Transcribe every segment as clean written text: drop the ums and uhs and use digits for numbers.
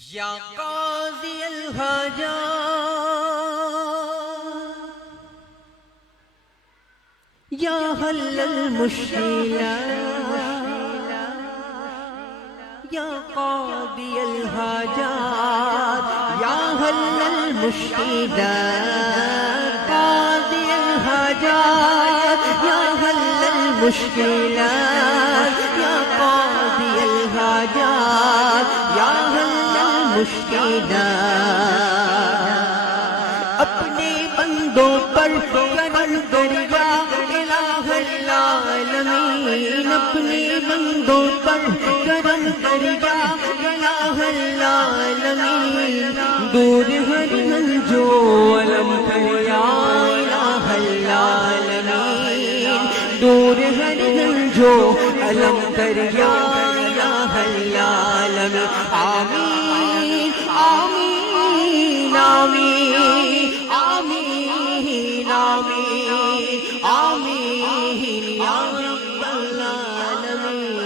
یا قاضی الحاجات یا حل المشکلات یا قاضی الحاجات یا حل المشکلات قاضی الحاجات یا حل المشکلات یا قاضی الحاجات یا حل المشکلات اپنے بندوں پر کرم دریا الہ العالمین اپنے بندوں پر کرم دریا الہ العالمین دور ہر جو علم کریا الہ العالمین دور ہر جو علم کریا الہ العالمین آمین آمین آمین آمین آمین آمین یا رب العالمین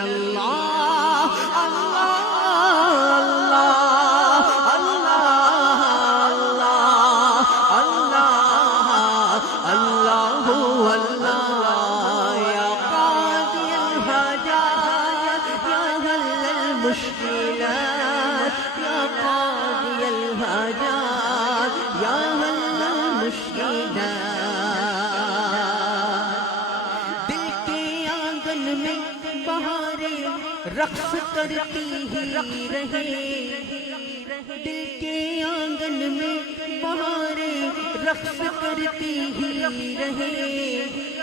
اللہ اللہ اللہ اللہ اللہ اللہ یا قاضی الحاجات یا حل المشکلات یا قاضی الحاجات یا حل المشکلات دل کے آنگن میں بہاریں رقص کرتی ہی رہے دل کے آنگن میں بہاریں رقص کرتی ہی رہے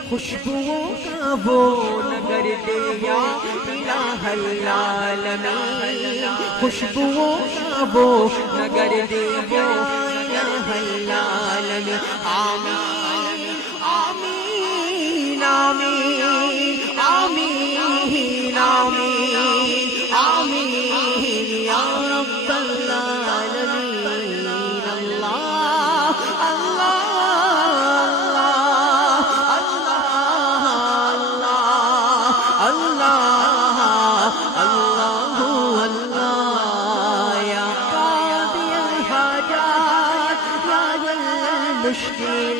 خوشبوؤں کا وہ نگر دے یا الہ العالمین خوشبوؤں کا وہ نگر دے یا الہ العالمین آمین آمین آمین آمین آمین آمین یا رب العالمین اللہ اللہ اللہ اللہ یا قاضی الحاجات یا حل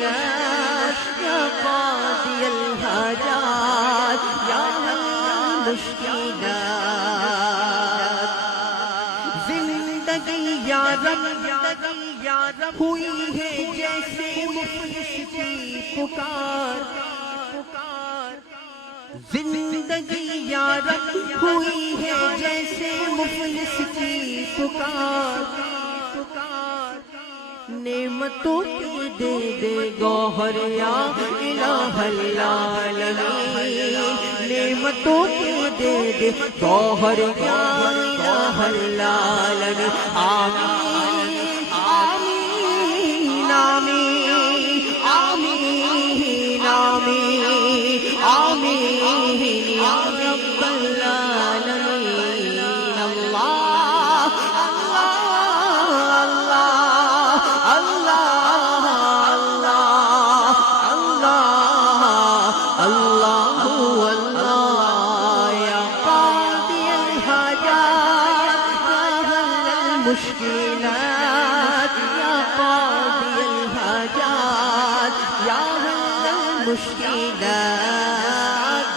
المشکلات یا قاضی الحاجات یا حل المشکلات زندگی یا رب ہوئی ہے جیسے مفلس کی پکار زندگی یا رب ہوئی ہے جیسے مفلس کی پکار نعمتوں کے دے دے گوہر یا الہ العالمین نعمتوں کے دے دے گوہر یا الہ العالمین آمین آمین آمین آمین آمین یا رب العالمین اللہ اللہ یا قاضی الحاجات یا حل المشکلات یا قاضی الحاجات یا حل المشکلات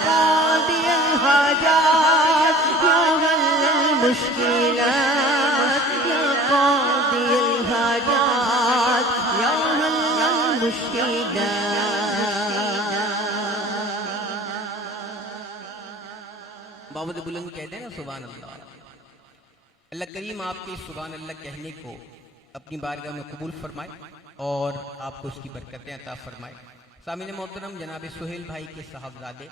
قاضی الحاجات یا حل المشکلات یا قاضی الحاجات یا حل المشکلات باوجود بلند کہتے ہیں نا سبحان اللہ اللہ کریم آپ کے سبحان اللہ کہنے کو اپنی بارگاہ میں قبول فرمائے اور آپ کو اس کی برکتیں عطا فرمائے سامعین محترم جناب سہیل بھائی کے صاحبزادے